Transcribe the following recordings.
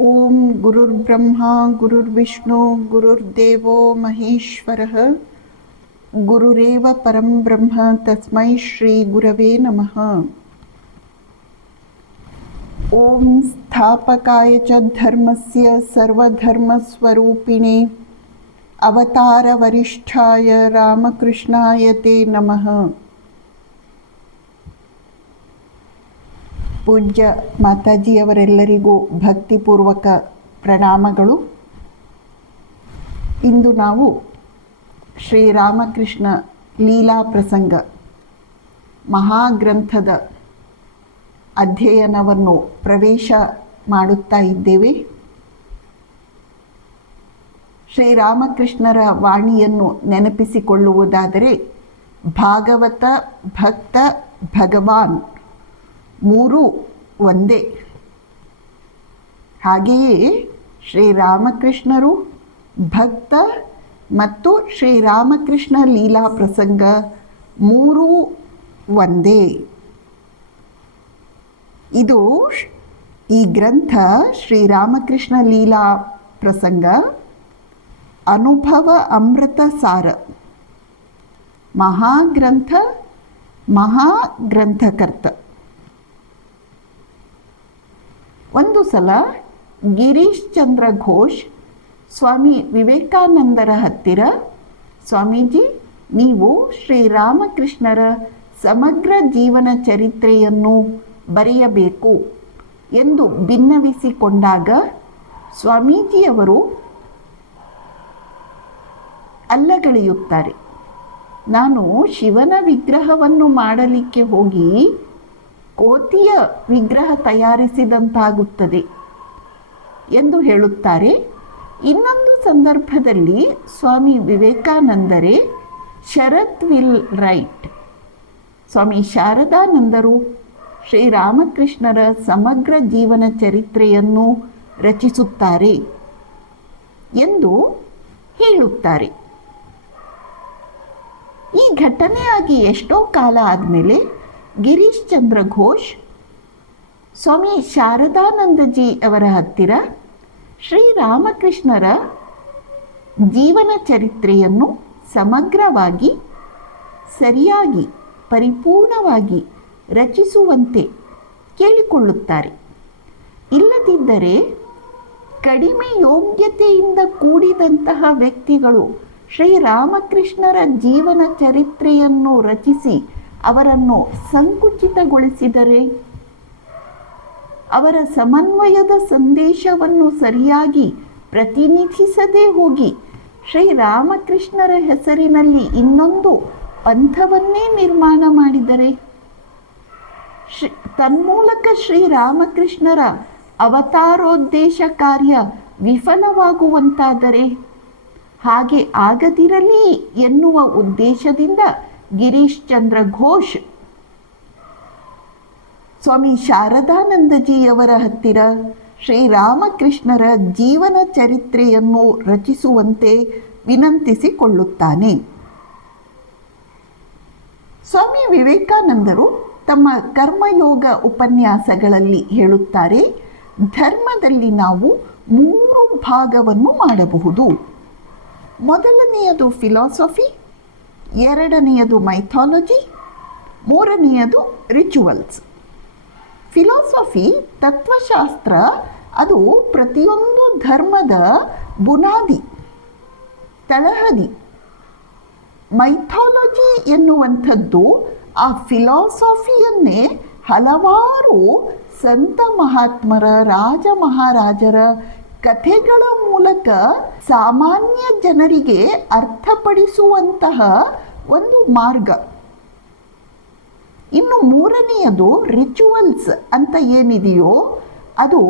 ಓಂ ಗುರುರ್ಬ್ರಹ್ಮ ಗುರುರ್ವಿಷ್ಣು ಗುರುರ್ದೇವೋ ಮಹೇಶ್ವರಃ ಗುರುರೇವ ಪರಂ ಬ್ರಹ್ಮ ತಸ್ಮೈ ಶ್ರೀ ಗುರವೇ ನಮಃ. ಓಂ ಸ್ಥಾಪಕಾಯ ಚ ಧರ್ಮಸ್ಯ ಸರ್ವಧರ್ಮಸ್ವರೂಪಿಣೇ ಅವತಾರ ವರಿಷ್ಠಾಯ ರಾಮಕೃಷ್ಣಾಯ ತೇ ನಮಃ. ಪೂಜ್ಯ ಮಾತಾಜಿಯವರೆಲ್ಲರಿಗೂ ಭಕ್ತಿಪೂರ್ವಕ ಪ್ರಣಾಮಗಳು. ಇಂದು ನಾವು ಶ್ರೀರಾಮಕೃಷ್ಣ ಲೀಲಾ ಪ್ರಸಂಗ ಮಹಾಗ್ರಂಥದ ಅಧ್ಯಯನವನ್ನು ಪ್ರವೇಶ ಮಾಡುತ್ತಾ ಇದ್ದೇವೆ. ಶ್ರೀರಾಮಕೃಷ್ಣರ ವಾಣಿಯನ್ನು ನೆನಪಿಸಿಕೊಳ್ಳುವುದಾದರೆ ಭಾಗವತ, ಭಕ್ತ, ಭಗವಾನ್ ಮೂರೂ ಒಂದೇ. ಹಾಗೆಯೇ ಶ್ರೀರಾಮಕೃಷ್ಣರು ಭಕ್ತ ಮತ್ತು ಶ್ರೀರಾಮಕೃಷ್ಣ ಲೀಲಾ ಪ್ರಸಂಗ ಮೂರೂ ಒಂದೇ. ಇದು ಈ ಗ್ರಂಥ ಶ್ರೀರಾಮಕೃಷ್ಣ ಲೀಲಾ ಪ್ರಸಂಗ ಅನುಭವ ಅಮೃತ ಸಾರ. ಮಹಾಗ್ರಂಥ, ಮಹಾಗ್ರಂಥಕರ್ತ. ಒಂದು ಸಲ ಗಿರೀಶ್ ಚಂದ್ರ ಘೋಷ್ ಸ್ವಾಮಿ ವಿವೇಕಾನಂದರ ಹತ್ತಿರ, ಸ್ವಾಮೀಜಿ, ನೀವು ಶ್ರೀರಾಮಕೃಷ್ಣರ ಸಮಗ್ರ ಜೀವನ ಚರಿತ್ರೆಯನ್ನು ಬರೆಯಬೇಕು ಎಂದು ಭಿನ್ನವಿಸಿಕೊಂಡಾಗ ಸ್ವಾಮೀಜಿಯವರು ಅಲ್ಲಗಳೆಯುತ್ತಾರೆ. ನಾನು ಶಿವನ ವಿಗ್ರಹವನ್ನು ಮಾಡಲಿಕ್ಕೆ ಹೋಗಿ ಕೋತಿಯ ವಿಗ್ರಹ ತಯಾರಿಸಿದಂತಾಗುತ್ತದೆ ಎಂದು ಹೇಳುತ್ತಾರೆ. ಇನ್ನೊಂದು ಸಂದರ್ಭದಲ್ಲಿ ಸ್ವಾಮಿ ವಿವೇಕಾನಂದರೇ ಶರತ್ ವಿಲ್ ರೈಟ್, ಸ್ವಾಮಿ ಶಾರದಾನಂದರು ಶ್ರೀರಾಮಕೃಷ್ಣರ ಸಮಗ್ರ ಜೀವನ ಚರಿತ್ರೆಯನ್ನು ರಚಿಸುತ್ತಾರೆ ಎಂದು ಹೇಳುತ್ತಾರೆ. ಈ ಘಟನೆಯಾಗಿ ಎಷ್ಟೋ ಕಾಲ ಆದಮೇಲೆ ಗಿರೀಶ್ ಚಂದ್ರ ಘೋಷ್ ಸ್ವಾಮಿ ಶಾರದಾನಂದಜಿ ಅವರ ಹತ್ತಿರ ಶ್ರೀರಾಮಕೃಷ್ಣರ ಜೀವನ ಚರಿತ್ರೆಯನ್ನು ಸಮಗ್ರವಾಗಿ, ಸರಿಯಾಗಿ, ಪರಿಪೂರ್ಣವಾಗಿ ರಚಿಸುವಂತೆ ಕೇಳಿಕೊಳ್ಳುತ್ತಾರೆ. ಇಲ್ಲದಿದ್ದರೆ ಕಡಿಮೆ ಯೋಗ್ಯತೆಯಿಂದ ಕೂಡಿದಂತಹ ವ್ಯಕ್ತಿಗಳು ಶ್ರೀರಾಮಕೃಷ್ಣರ ಜೀವನ ಚರಿತ್ರೆಯನ್ನು ರಚಿಸಿ ಅವರನ್ನು ಸಂಕುಚಿತಗೊಳಿಸಿದರೆ, ಅವರ ಸಮನ್ವಯದ ಸಂದೇಶವನ್ನು ಸರಿಯಾಗಿ ಪ್ರತಿನಿಧಿಸದೇ ಹೋಗಿ ಶ್ರೀರಾಮಕೃಷ್ಣರ ಹೆಸರಿನಲ್ಲಿ ಇನ್ನೊಂದು ಪಂಥವನ್ನೇ ನಿರ್ಮಾಣ ಮಾಡಿದರೆ, ತನ್ಮೂಲಕ ಶ್ರೀರಾಮಕೃಷ್ಣರ ಅವತಾರೋದ್ದೇಶ ಕಾರ್ಯ ವಿಫಲವಾಗುವಂತಾದರೆ, ಹಾಗೆ ಆಗದಿರಲಿ ಎನ್ನುವ ಉದ್ದೇಶದಿಂದ ಗಿರೀಶ್ ಚಂದ್ರ ಘೋಷ್ ಸ್ವಾಮಿ ಶಾರದಾನಂದಜಿಯವರ ಹತ್ತಿರ ಶ್ರೀರಾಮಕೃಷ್ಣರ ಜೀವನ ಚರಿತ್ರೆಯನ್ನು ರಚಿಸುವಂತೆ ವಿನಂತಿಸಿಕೊಳ್ಳುತ್ತಾನೆ. ಸ್ವಾಮಿ ವಿವೇಕಾನಂದರು ತಮ್ಮ ಕರ್ಮಯೋಗ ಉಪನ್ಯಾಸಗಳಲ್ಲಿ ಹೇಳುತ್ತಾರೆ, ಧರ್ಮದಲ್ಲಿ ನಾವು 3 ಭಾಗವನ್ನು ಮಾಡಬಹುದು. ಮೊದಲನೆಯದು ಫಿಲಾಸಫಿ, ಎರಡನೆಯದು ಮೈಥಾಲಜಿ, ಮೂರನೆಯದು ರಿಚುವಲ್ಸ್. ಫಿಲಾಸಫಿ, ತತ್ವಶಾಸ್ತ್ರ, ಅದು ಪ್ರತಿಯೊಂದು ಧರ್ಮದ ಬುನಾದಿ, ತಳಹದಿ. ಮೈಥಾಲಜಿ ಎನ್ನುವಂಥದ್ದು ಆ ಫಿಲಾಸಫಿಯನ್ನೇ ಹಲವಾರು ಸಂತ ಮಹಾತ್ಮರ, ರಾಜ ಮಹಾರಾಜರ ಕಥೆಗಳ ಮೂಲಕ ಸಾಮಾನ್ಯ ಜನರಿಗೆ ಅರ್ಥಪಡಿಸುವಂತಹ ಒಂದು ಮಾರ್ಗ. ಇನ್ನು ಮೂರನೆಯದು ರಿಚುವಲ್ಸ್ ಅಂತ ಏನಿದೆಯೋ ಅದು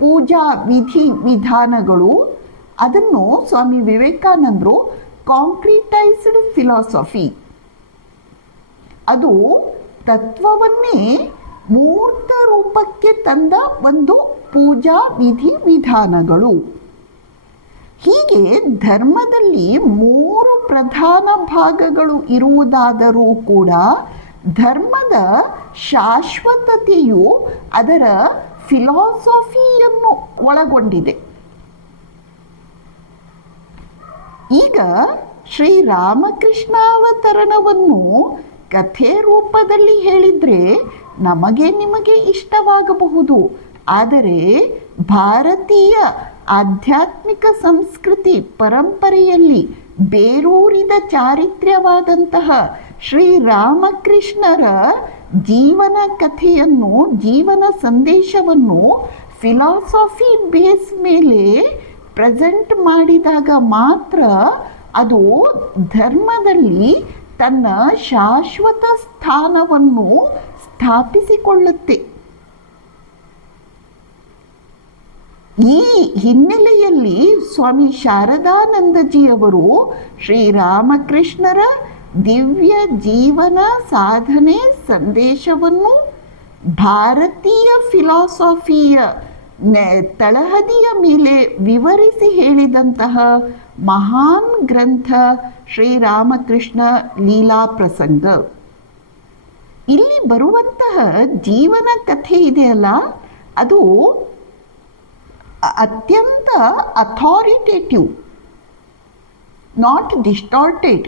ಪೂಜಾ ವಿಧಿ ವಿಧಾನಗಳು. ಅದನ್ನು ಸ್ವಾಮಿ ವಿವೇಕಾನಂದರು ಕಾಂಕ್ರೀಟೈಸ್ಡ್ ಫಿಲಾಸಫಿ, ಅದು ತತ್ವವನ್ನೇ ಮೂರ್ತ ರೂಪಕ್ಕೆ ತಂದ ಒಂದು ಪೂಜಾ ವಿಧಿ ವಿಧಾನಗಳು. ಹೀಗೆ ಧರ್ಮದಲ್ಲಿ 3 ಪ್ರಧಾನ ಭಾಗಗಳು ಇರುವುದಾದರೂ ಕೂಡ ಧರ್ಮದ ಶಾಶ್ವತತೆಯು ಅದರ ಫಿಲಾಸಫಿಯನ್ನು ಒಳಗೊಂಡಿದೆ. ಈಗ ಶ್ರೀರಾಮಕೃಷ್ಣಾವತರಣವನ್ನು ಕಥೆ ರೂಪದಲ್ಲಿ ಹೇಳಿದರೆ ನಮಗೆ ನಿಮಗೆ ಇಷ್ಟವಾಗಬಹುದು. ಆದರೆ ಭಾರತೀಯ ಆಧ್ಯಾತ್ಮಿಕ ಸಂಸ್ಕೃತಿ ಪರಂಪರೆಯಲ್ಲಿ ಬೇರೂರಿದ ಚಾರಿತ್ರ್ಯವಾದಂತಹ ಶ್ರೀರಾಮಕೃಷ್ಣರ ಜೀವನ ಕಥೆಯನ್ನು, ಜೀವನ ಸಂದೇಶವನ್ನು ಫಿಲಾಸಫಿ ಬೇಸ್ ಮೇಲೆ ಪ್ರೆಸೆಂಟ್ ಮಾಡಿದಾಗ ಮಾತ್ರ ಅದು ಧರ್ಮದಲ್ಲಿ ತನ್ನ ಶಾಶ್ವತ ಸ್ಥಾನವನ್ನು ಸ್ಥಾಪಿಸಿಕೊಳ್ಳುತ್ತೆ. ಈ ಹಿನ್ನೆಲೆಯಲ್ಲಿ ಸ್ವಾಮಿ ಶಾರದಾನಂದಜಿಯವರು ಶ್ರೀರಾಮಕೃಷ್ಣರ ದಿವ್ಯ ಜೀವನ ಸಾಧನೆ ಸಂದೇಶವನ್ನು ಭಾರತೀಯ ಫಿಲಾಸಫಿಯ ತಳಹದಿಯ ಮೇಲೆ ವಿವರಿಸಿ ಹೇಳಿದಂತಹ ಮಹಾನ್ ಗ್ರಂಥ ಶ್ರೀರಾಮಕೃಷ್ಣ ಲೀಲಾ ಪ್ರಸಂಗ. ಇಲ್ಲಿ ಬರುವಂತಹ ಜೀವನ ಕಥೆ ಇದೆಯಲ್ಲ, ಅದು ಅತ್ಯಂತ ಅಥಾರಿಟೇಟಿವ್, ನಾಟ್ ಡಿಸ್ಟಾರ್ಟೆಡ್,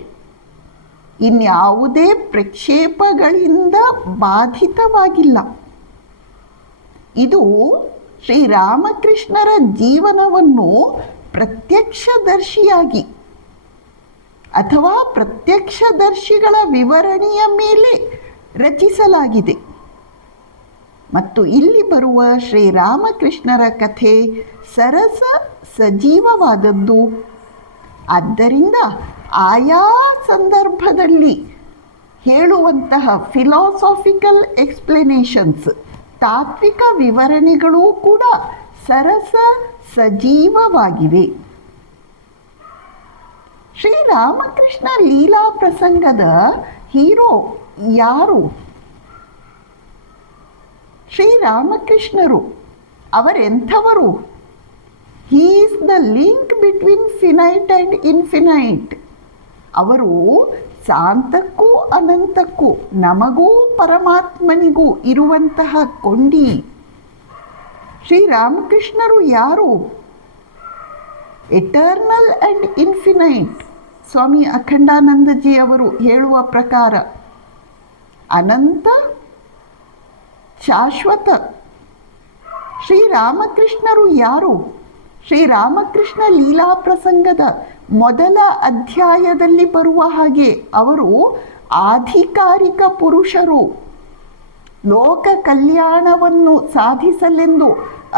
ಇನ್ಯಾವುದೇ ಪ್ರಕ್ಷೇಪಗಳಿಂದ ಬಾಧಿತವಾಗಿಲ್ಲ. ಇದು ಶ್ರೀರಾಮಕೃಷ್ಣರ ಜೀವನವನ್ನು ಪ್ರತ್ಯಕ್ಷದರ್ಶಿಯಾಗಿ ಅಥವಾ ಪ್ರತ್ಯಕ್ಷದರ್ಶಿಗಳ ವಿವರಣೆಯ ಮೇಲೆ ರಚಿಸಲಾಗಿದೆ. ಮತ್ತು ಇಲ್ಲಿ ಬರುವ ಶ್ರೀರಾಮಕೃಷ್ಣರ ಕಥೆ ಸರಸ ಸಜೀವವಾದದ್ದು. ಆದ್ದರಿಂದ ಆಯಾ ಸಂದರ್ಭದಲ್ಲಿ ಹೇಳುವಂತಹ ಫಿಲಾಸಾಫಿಕಲ್ ಎಕ್ಸ್ಪ್ಲನೇಷನ್ಸ್, ತಾತ್ವಿಕ ವಿವರಣೆಗಳೂ ಕೂಡ ಸರಸ ಸಜೀವವಾಗಿವೆ. ಶ್ರೀರಾಮಕೃಷ್ಣ ಲೀಲಾ ಪ್ರಸಂಗದ ಹೀರೋ ಯಾರು? ಶ್ರೀರಾಮಕೃಷ್ಣರು. ಅವರೆಂಥವರು? He is the link between finite and infinite. ಅವರು ಶಾಂತಕ್ಕೂ ಅನಂತಕ್ಕೂ, ನಮಗೂ ಪರಮಾತ್ಮನಿಗೂ ಇರುವಂತಹ ಕೊಂಡಿ. ಶ್ರೀರಾಮಕೃಷ್ಣರು ಯಾರು? Eternal and infinite. Swami Akhandanandaji ಅವರು ಹೇಳುವ ಪ್ರಕಾರ ಅನಂತ, ಶಾಶ್ವತ. ಶ್ರೀರಾಮಕೃಷ್ಣರು ಯಾರು? ಶ್ರೀರಾಮಕೃಷ್ಣ ಲೀಲಾ ಪ್ರಸಂಗದ ಮೊದಲ ಅಧ್ಯಾಯದಲ್ಲಿ ಬರುವ ಹಾಗೆ ಅವರು ಆಧಿಕಾರಿಕ ಪುರುಷರು. ಲೋಕ ಕಲ್ಯಾಣವನ್ನು ಸಾಧಿಸಲೆಂದು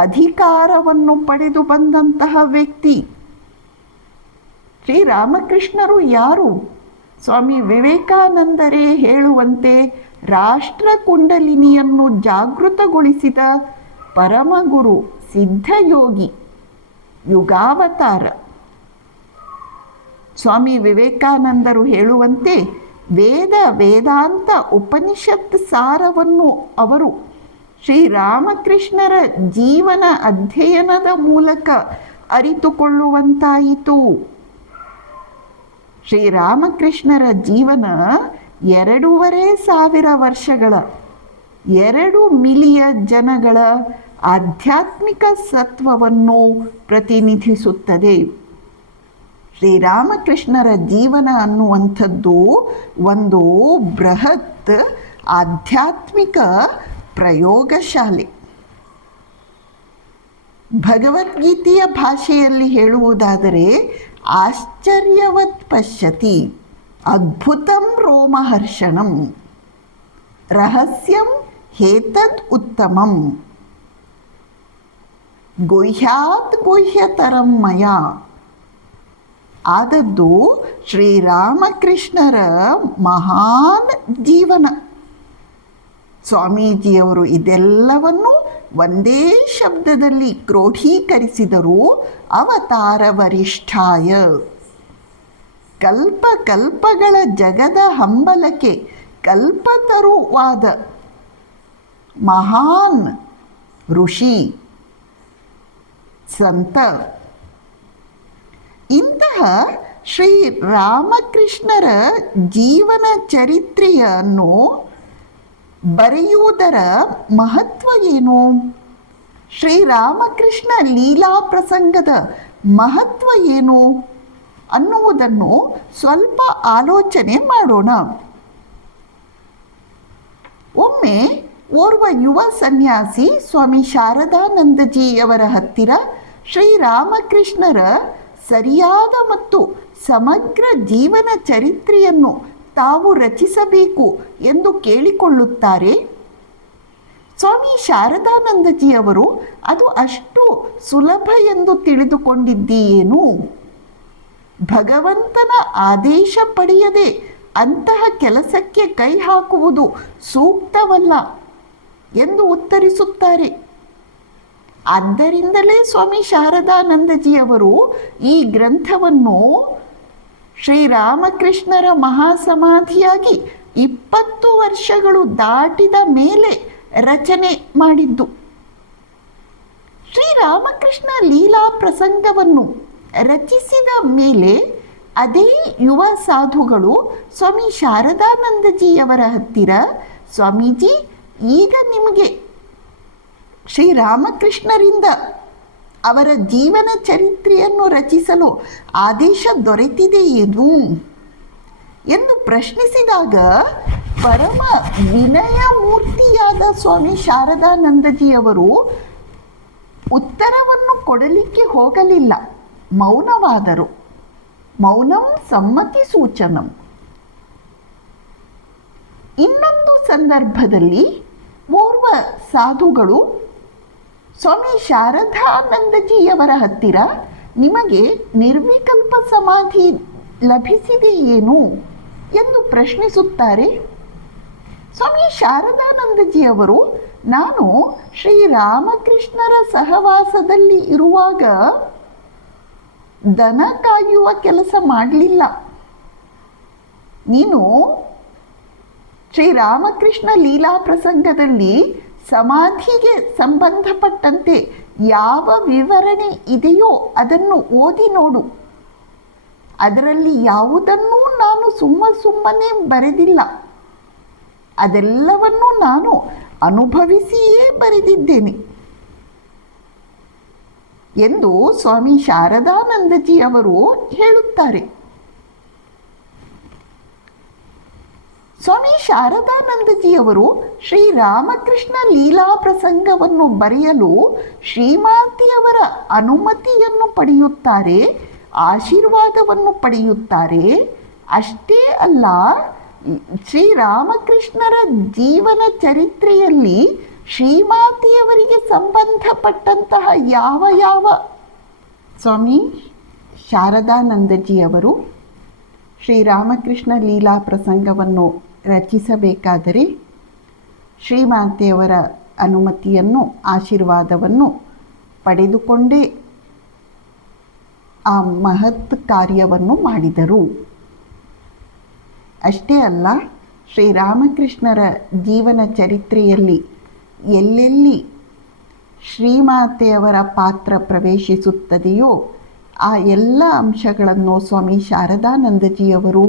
ಅಧಿಕಾರವನ್ನು ಪಡೆದು ಬಂದಂತಹ ವ್ಯಕ್ತಿ. ಶ್ರೀರಾಮಕೃಷ್ಣರು ಯಾರು? ಸ್ವಾಮಿ ವಿವೇಕಾನಂದರೇ ಹೇಳುವಂತೆ ರಾಷ್ಟ್ರ ಕುಂಡಲಿನಿಯನ್ನು ಜಾಗೃತಗೊಳಿಸಿದ ಪರಮಗುರು, ಸಿದ್ಧಯೋಗಿ, ಯುಗಾವತಾರ. ಸ್ವಾಮಿ ವಿವೇಕಾನಂದರು ಹೇಳುವಂತೆ ವೇದ ವೇದಾಂತ ಉಪನಿಷತ್ ಸಾರವನ್ನು ಅವರು ಶ್ರೀರಾಮಕೃಷ್ಣರ ಜೀವನ ಅಧ್ಯಯನದ ಮೂಲಕ ಅರಿತುಕೊಳ್ಳುವಂತಾಯಿತು. ಶ್ರೀರಾಮಕೃಷ್ಣರ ಜೀವನ 2,500 ವರ್ಷಗಳ, 2 ಮಿಲಿಯನ್ ಜನಗಳ ಆಧ್ಯಾತ್ಮಿಕ ಸತ್ವವನ್ನು ಪ್ರತಿನಿಧಿಸುತ್ತದೆ. ಶ್ರೀರಾಮಕೃಷ್ಣರ ಜೀವನ ಅನ್ನುವಂಥದ್ದು ಒಂದು ಬೃಹತ್ ಆಧ್ಯಾತ್ಮಿಕ ಪ್ರಯೋಗಶಾಲೆ. ಭಗವದ್ಗೀತೆಯ ಭಾಷೆಯಲ್ಲಿ ಹೇಳುವುದಾದರೆ ಆಶ್ಚರ್ಯವತ್ ಪಶ್ಯತಿ, ಅದ್ಭುತಂ ರೋಮಹರ್ಷಣಂ, ರಹಸ್ಯಂ ಹೇತದ್ ಉತ್ತಮಂ, ಗುಹ್ಯಾತ್ ಗುಹ್ಯತರಂ ಮಯ. ಆದದ್ದು ಶ್ರೀರಾಮಕೃಷ್ಣರ ಮಹಾನ್ ಜೀವನ. ಸ್ವಾಮೀಜಿಯವರು ಇದೆಲ್ಲವನ್ನು ಒಂದೇ ಶಬ್ದದಲ್ಲಿ ಕ್ರೋಢೀಕರಿಸಿದರು. ಅವತಾರ ವರಿಷ್ಠಾಯ, ಕಲ್ಪಕಲ್ಪಗಳ ಜಗದ ಹಂಬಲಕ್ಕೆ ಕಲ್ಪತರುವಾದ ಮಹಾನ್ ಋಷಿ, ಸಂತ. ಇಂತಹ ಶ್ರೀರಾಮಕೃಷ್ಣರ ಜೀವನ ಚರಿತ್ರೆಯನ್ನು ಬರೆಯುವುದರ ಮಹತ್ವ ಏನು? ಶ್ರೀರಾಮಕೃಷ್ಣ ಲೀಲಾ ಪ್ರಸಂಗದ ಮಹತ್ವ ಏನು ಅನ್ನುವುದನ್ನು ಸ್ವಲ್ಪ ಆಲೋಚನೆ ಮಾಡೋಣ. ಒಮ್ಮೆ ಓರ್ವ ಯುವ ಸನ್ಯಾಸಿ ಸ್ವಾಮಿ ಶಾರದಾನಂದಜಿಯವರ ಹತ್ತಿರ ಶ್ರೀರಾಮಕೃಷ್ಣರ ಸರಿಯಾದ ಮತ್ತು ಸಮಗ್ರ ಜೀವನ ಚರಿತ್ರೆಯನ್ನು ತಾವು ರಚಿಸಬೇಕು ಎಂದು ಕೇಳಿಕೊಳ್ಳುತ್ತಾರೆ. ಸ್ವಾಮಿ ಶಾರದಾನಂದಜಿಯವರು ಅದು ಅಷ್ಟು ಸುಲಭ ಎಂದು ತಿಳಿದುಕೊಂಡಿದ್ದೀಯೇನು? ಭಗವಂತನ ಆದೇಶ ಪಡೆಯದೆ ಅಂತಹ ಕೆಲಸಕ್ಕೆ ಕೈ ಹಾಕುವುದು ಸೂಕ್ತವಲ್ಲ ಎಂದು ಉತ್ತರಿಸುತ್ತಾರೆ. ಆದ್ದರಿಂದಲೇ ಸ್ವಾಮಿ ಶಾರದಾನಂದಜಿಯವರು ಈ ಗ್ರಂಥವನ್ನು ಶ್ರೀರಾಮಕೃಷ್ಣರ ಮಹಾಸಮಾಧಿಯಾಗಿ 20 ವರ್ಷಗಳು ದಾಟಿದ ಮೇಲೆ ರಚನೆ ಮಾಡಿದ್ದು. ಶ್ರೀರಾಮಕೃಷ್ಣ ಲೀಲಾ ಪ್ರಸಂಗವನ್ನು ರಚಿಸಿದ ಮೇಲೆ ಅದೇ ಯುವ ಸಾಧುಗಳು ಸ್ವಾಮಿ ಶಾರದಾನಂದಜಿಯವರ ಹತ್ತಿರ, ಸ್ವಾಮೀಜಿ, ಈಗ ನಿಮಗೆ ಶ್ರೀರಾಮಕೃಷ್ಣರಿಂದ ಅವರ ಜೀವನ ಚರಿತ್ರೆಯನ್ನು ರಚಿಸಲು ಆದೇಶ ದೊರೆತಿದೆಯೇನು ಎಂದು ಪ್ರಶ್ನಿಸಿದಾಗ ಪರಮ ವಿನಯ ಮೂರ್ತಿಯಾದ ಸ್ವಾಮಿ ಶಾರದಾನಂದಜಿಯವರು ಉತ್ತರವನ್ನು ಕೊಡಲಿಕ್ಕೆ ಹೋಗಲಿಲ್ಲ, ಮೌನವಾದರು. ಮೌನಂ ಸಮ್ಮತಿ ಸೂಚನಂ. ಇನ್ನೊಂದು ಸಂದರ್ಭದಲ್ಲಿ ಓರ್ವ ಸಾಧುಗಳು ಸ್ವಾಮಿ ಶಾರದಾನಂದಜಿಯವರ ಹತ್ತಿರ, ನಿಮಗೆ ನಿರ್ವಿಕಲ್ಪ ಸಮಾಧಿ ಲಭಿಸಿದೆಯೇನು ಎಂದು ಪ್ರಶ್ನಿಸುತ್ತಾರೆ. ಸ್ವಾಮಿ ಶಾರದಾನಂದಜಿಯವರು, ನಾನು ಶ್ರೀರಾಮಕೃಷ್ಣರ ಸಹವಾಸದಲ್ಲಿ ಇರುವಾಗ ದನ ಕಾಯುವ ಕೆಲಸ ಮಾಡಲಿಲ್ಲ. ನೀನು ಶ್ರೀರಾಮಕೃಷ್ಣ ಲೀಲಾ ಪ್ರಸಂಗದಲ್ಲಿ ಸಮಾಧಿಗೆ ಸಂಬಂಧಪಟ್ಟಂತೆ ಯಾವ ವಿವರಣೆ ಇದೆಯೋ ಅದನ್ನು ಓದಿ ನೋಡು. ಅದರಲ್ಲಿ ಯಾವುದನ್ನೂ ನಾನು ಸುಮ್ಮನೆ ಬರೆದಿಲ್ಲ. ಅದೆಲ್ಲವನ್ನೂ ನಾನು ಅನುಭವಿಸಿಯೇ ಬರೆದಿದ್ದೇನೆ ಎಂದು ಸ್ವಾಮಿ ಶಾರದಾನಂದಜಿಯವರು ಹೇಳುತ್ತಾರೆ. ಸ್ವಾಮಿ ಶಾರದಾನಂದಜಿಯವರು ಶ್ರೀರಾಮಕೃಷ್ಣ ಲೀಲಾ ಪ್ರಸಂಗವನ್ನು ಬರೆಯಲು ಶ್ರೀಮಾತೆಯವರ ಅನುಮತಿಯನ್ನು ಪಡೆಯುತ್ತಾರೆ, ಆಶೀರ್ವಾದವನ್ನು ಪಡೆಯುತ್ತಾರೆ. ಅಷ್ಟೇ ಅಲ್ಲ, ಶ್ರೀರಾಮಕೃಷ್ಣರ ಜೀವನ ಚರಿತ್ರೆಯಲ್ಲಿ ಶ್ರೀಮಾತೆಯವರಿಗೆ ಸಂಬಂಧಪಟ್ಟಂತಹ ಯಾವ ಸ್ವಾಮಿ ಶಾರದಾನಂದಜಿಯವರು ಶ್ರೀರಾಮಕೃಷ್ಣ ಲೀಲಾ ಪ್ರಸಂಗವನ್ನು ರಚಿಸಬೇಕಾದರೆ ಶ್ರೀಮಾತೆಯವರ ಅನುಮತಿಯನ್ನು, ಆಶೀರ್ವಾದವನ್ನು ಪಡೆದುಕೊಂಡೇ ಆ ಮಹತ್ ಕಾರ್ಯವನ್ನು ಮಾಡಿದರು. ಅಷ್ಟೇ ಅಲ್ಲ, ಶ್ರೀರಾಮಕೃಷ್ಣರ ಜೀವನ ಚರಿತ್ರೆಯಲ್ಲಿ ಎಲ್ಲೆಲ್ಲಿ ಶ್ರೀಮಾತೆಯವರ ಪಾತ್ರ ಪ್ರವೇಶಿಸುತ್ತದೆಯೋ ಆ ಎಲ್ಲ ಅಂಶಗಳನ್ನು ಸ್ವಾಮಿ ಶಾರದಾನಂದಜಿಯವರು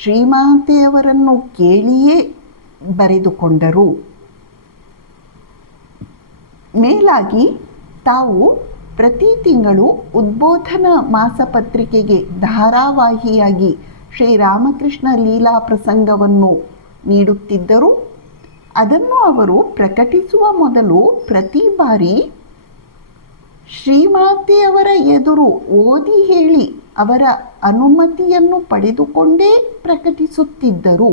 ಶ್ರೀಮಾತೆಯವರನ್ನು ಕೇಳಿಯೇ ಬರೆದುಕೊಂಡರು. ಮೇಲಾಗಿ ತಾವು ಪ್ರತಿ ತಿಂಗಳು ಉದ್ಬೋಧನಾ ಮಾಸಪತ್ರಿಕೆಗೆ ಧಾರಾವಾಹಿಯಾಗಿ ಶ್ರೀರಾಮಕೃಷ್ಣ ಲೀಲಾ ಪ್ರಸಂಗವನ್ನು ನೀಡುತ್ತಿದ್ದರು. ಅದನ್ನು ಅವರು ಪ್ರಕಟಿಸುವ ಮೊದಲು ಪ್ರತಿ ಬಾರಿ ಶ್ರೀಮಾತೆಯವರ ಎದುರು ಓದಿ ಹೇಳಿ ಅವರ ಅನುಮತಿಯನ್ನು ಪಡೆದುಕೊಂಡೇ ಪ್ರಕಟಿಸುತ್ತಿದ್ದರು.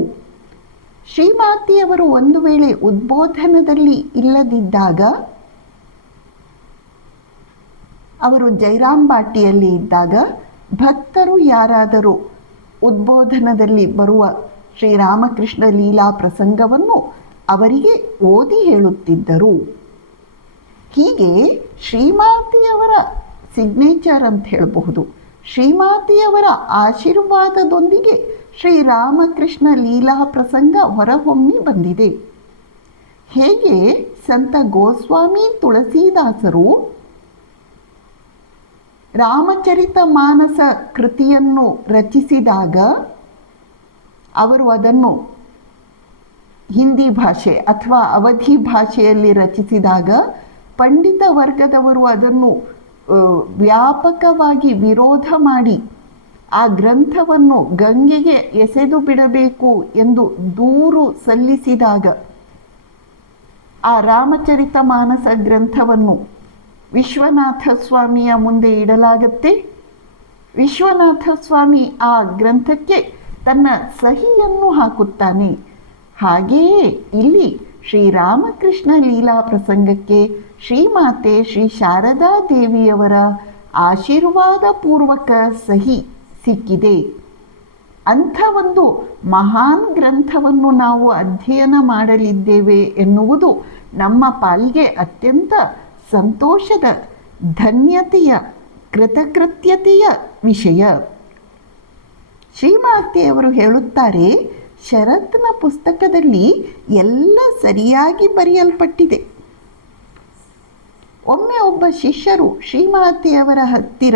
ಶ್ರೀಮಾತೆಯವರು ಒಂದು ವೇಳೆ ಉದ್ಬೋಧನದಲ್ಲಿ ಇಲ್ಲದಿದ್ದಾಗ, ಅವರು ಜೈರಾಮ್ ಬಾಟಿಯಲ್ಲಿ ಇದ್ದಾಗ, ಭಕ್ತರು ಯಾರಾದರೂ ಉದ್ಬೋಧನದಲ್ಲಿ ಬರುವ ಶ್ರೀರಾಮಕೃಷ್ಣ ಲೀಲಾ ಪ್ರಸಂಗವನ್ನು ಅವರಿಗೆ ಓದಿ ಹೇಳುತ್ತಿದ್ದರು. ಹೀಗೆ ಶ್ರೀಮಾತೆಯವರ ಸಿಗ್ನೇಚರ್ ಅಂತ ಹೇಳಬಹುದು, ಶ್ರೀಮಾತೆಯವರ ಆಶೀರ್ವಾದದೊಂದಿಗೆ ಶ್ರೀರಾಮಕೃಷ್ಣ ಲೀಲಾ ಪ್ರಸಂಗ ಹೊರಹೊಮ್ಮಿ ಬಂದಿದೆ. ಹೇಗೆ ಸಂತ ಗೋಸ್ವಾಮಿ ತುಳಸೀದಾಸರು ರಾಮಚರಿತ ಮಾನಸ ಕೃತಿಯನ್ನು ರಚಿಸಿದಾಗ ಅವರು ಅದನ್ನು ಹಿಂದಿ ಭಾಷೆ ಅಥವಾ ಅವಧಿ ಭಾಷೆಯಲ್ಲಿ ರಚಿಸಿದಾಗ ಪಂಡಿತ ವರ್ಗದವರು ಅದನ್ನು ವ್ಯಾಪಕವಾಗಿ ವಿರೋಧ ಮಾಡಿ ಆ ಗ್ರಂಥವನ್ನು ಗಂಗೆಗೆ ಎಸೆದು ಬಿಡಬೇಕು ಎಂದು ದೂರು ಸಲ್ಲಿಸಿದಾಗ ಆ ರಾಮಚರಿತ ಮಾನಸ ಗ್ರಂಥವನ್ನು ವಿಶ್ವನಾಥ ಸ್ವಾಮಿಯ ಮುಂದೆ ಇಡಲಾಗತ್ತೆ. ವಿಶ್ವನಾಥ ಸ್ವಾಮಿ ಆ ಗ್ರಂಥಕ್ಕೆ ತನ್ನ ಸಹಿಯನ್ನು ಹಾಕುತ್ತಾನೆ. ಹಾಗೆಯೇ ಇಲ್ಲಿ ಶ್ರೀರಾಮಕೃಷ್ಣ ಲೀಲಾ ಪ್ರಸಂಗಕ್ಕೆ ಶ್ರೀಮಾತೆ ಶ್ರೀ ಶಾರದಾ ದೇವಿಯವರ ಆಶೀರ್ವಾದ ಪೂರ್ವಕ ಸಹಿ ಸಿಕ್ಕಿದೆ. ಅಂಥ ಒಂದು ಮಹಾನ್ ಗ್ರಂಥವನ್ನು ನಾವು ಅಧ್ಯಯನ ಮಾಡಲಿದ್ದೇವೆ ಎನ್ನುವುದು ನಮ್ಮ ಪಾಲಿಗೆ ಅತ್ಯಂತ ಸಂತೋಷದ, ಧನ್ಯತೆಯ, ಕೃತಕೃತ್ಯತೆಯ ವಿಷಯ. ಶ್ರೀಮಾತೆಯವರು ಹೇಳುತ್ತಾರೆ, ಶರತ್ನ ಪುಸ್ತಕದಲ್ಲಿ ಎಲ್ಲ ಸರಿಯಾಗಿ ಬರೆಯಲ್ಪಟ್ಟಿದೆ. ಒಮ್ಮೆ ಒಬ್ಬ ಶಿಷ್ಯರು ಶ್ರೀಮಾತೆಯವರ ಹತ್ತಿರ,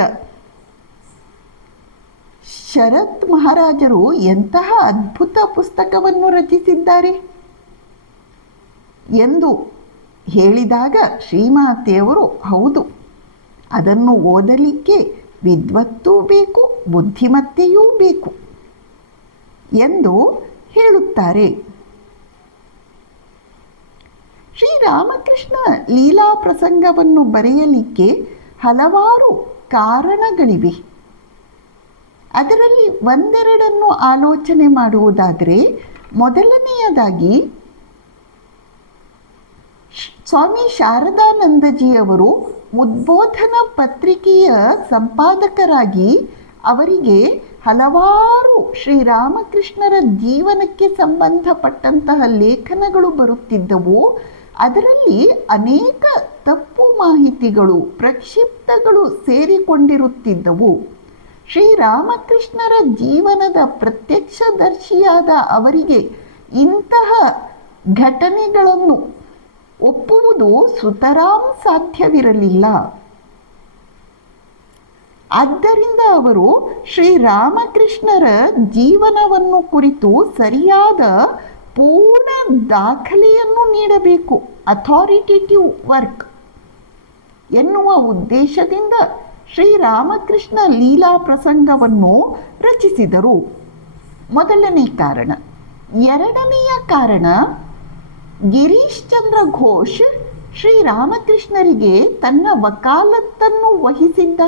ಶರತ್ ಮಹಾರಾಜರು ಎಂತಹ ಅದ್ಭುತ ಪುಸ್ತಕವನ್ನು ರಚಿಸಿದ್ದಾರೆ ಎಂದು ಹೇಳಿದಾಗ ಶ್ರೀಮಾತೆಯವರು, ಹೌದು, ಅದನ್ನು ಓದಲಿಕ್ಕೆ ವಿದ್ವತ್ತೂ ಬೇಕು, ಬುದ್ಧಿಮತ್ತೆಯೂ ಬೇಕು ಎಂದು ಹೇಳುತ್ತಾರೆ. ಶ್ರೀರಾಮಕೃಷ್ಣ ಲೀಲಾ ಪ್ರಸಂಗವನ್ನು ಬರೆಯಲಿಕ್ಕೆ ಹಲವಾರು ಕಾರಣಗಳಿವೆ. ಅದರಲ್ಲಿ ಒಂದೆರಡನ್ನು ಆಲೋಚನೆ ಮಾಡುವುದಾದರೆ, ಮೊದಲನೆಯದಾಗಿ ಸ್ವಾಮಿ ಶಾರದಾನಂದಜಿಯವರು ಉದ್ಬೋಧನ ಪತ್ರಿಕೆಯ ಸಂಪಾದಕರಾಗಿ ಅವರಿಗೆ ಹಲವಾರು ಶ್ರೀರಾಮಕೃಷ್ಣರ ಜೀವನಕ್ಕೆ ಸಂಬಂಧಪಟ್ಟಂತಹ ಲೇಖನಗಳು ಬರುತ್ತಿದ್ದವು. ಅದರಲ್ಲಿ ಅನೇಕ ತಪ್ಪು ಮಾಹಿತಿಗಳು, ಪ್ರಕ್ಷಿಪ್ತಗಳು ಸೇರಿಕೊಂಡಿರುತ್ತಿದ್ದವು. ಶ್ರೀರಾಮಕೃಷ್ಣರ ಜೀವನದ ಪ್ರತ್ಯಕ್ಷದರ್ಶಿಯಾದ ಅವರಿಗೆ ಇಂತಹ ಘಟನೆಗಳನ್ನು ಒಪ್ಪುವುದು ಸುತರಾಂ ಸಾಧ್ಯವಿರಲಿಲ್ಲ. ಆದ್ದರಿಂದ ಅವರು ಶ್ರೀರಾಮಕೃಷ್ಣರ ಜೀವನವನ್ನು ಕುರಿತು ಸರಿಯಾದ ಪೂರ್ಣ ದಾಖಲೆಯನ್ನು ನೀಡಬೇಕು, ಅಥಾರಿಟೇಟಿವ್ ವರ್ಕ್ ಎನ್ನುವ ಉದ್ದೇಶದಿಂದ ಶ್ರೀರಾಮಕೃಷ್ಣ ಲೀಲಾ ಪ್ರಸಂಗವನ್ನು ರಚಿಸಿದರು. ಮೊದಲನೇ ಕಾರಣ. ಎರಡನೆಯ ಕಾರಣ, ಗಿರೀಶ್ ಚಂದ್ರ ಘೋಷ್ ಶ್ರೀರಾಮಕೃಷ್ಣರಿಗೆ ತನ್ನ ವಕಾಲತ್ತನ್ನು ವಹಿಸಿದ್ದ.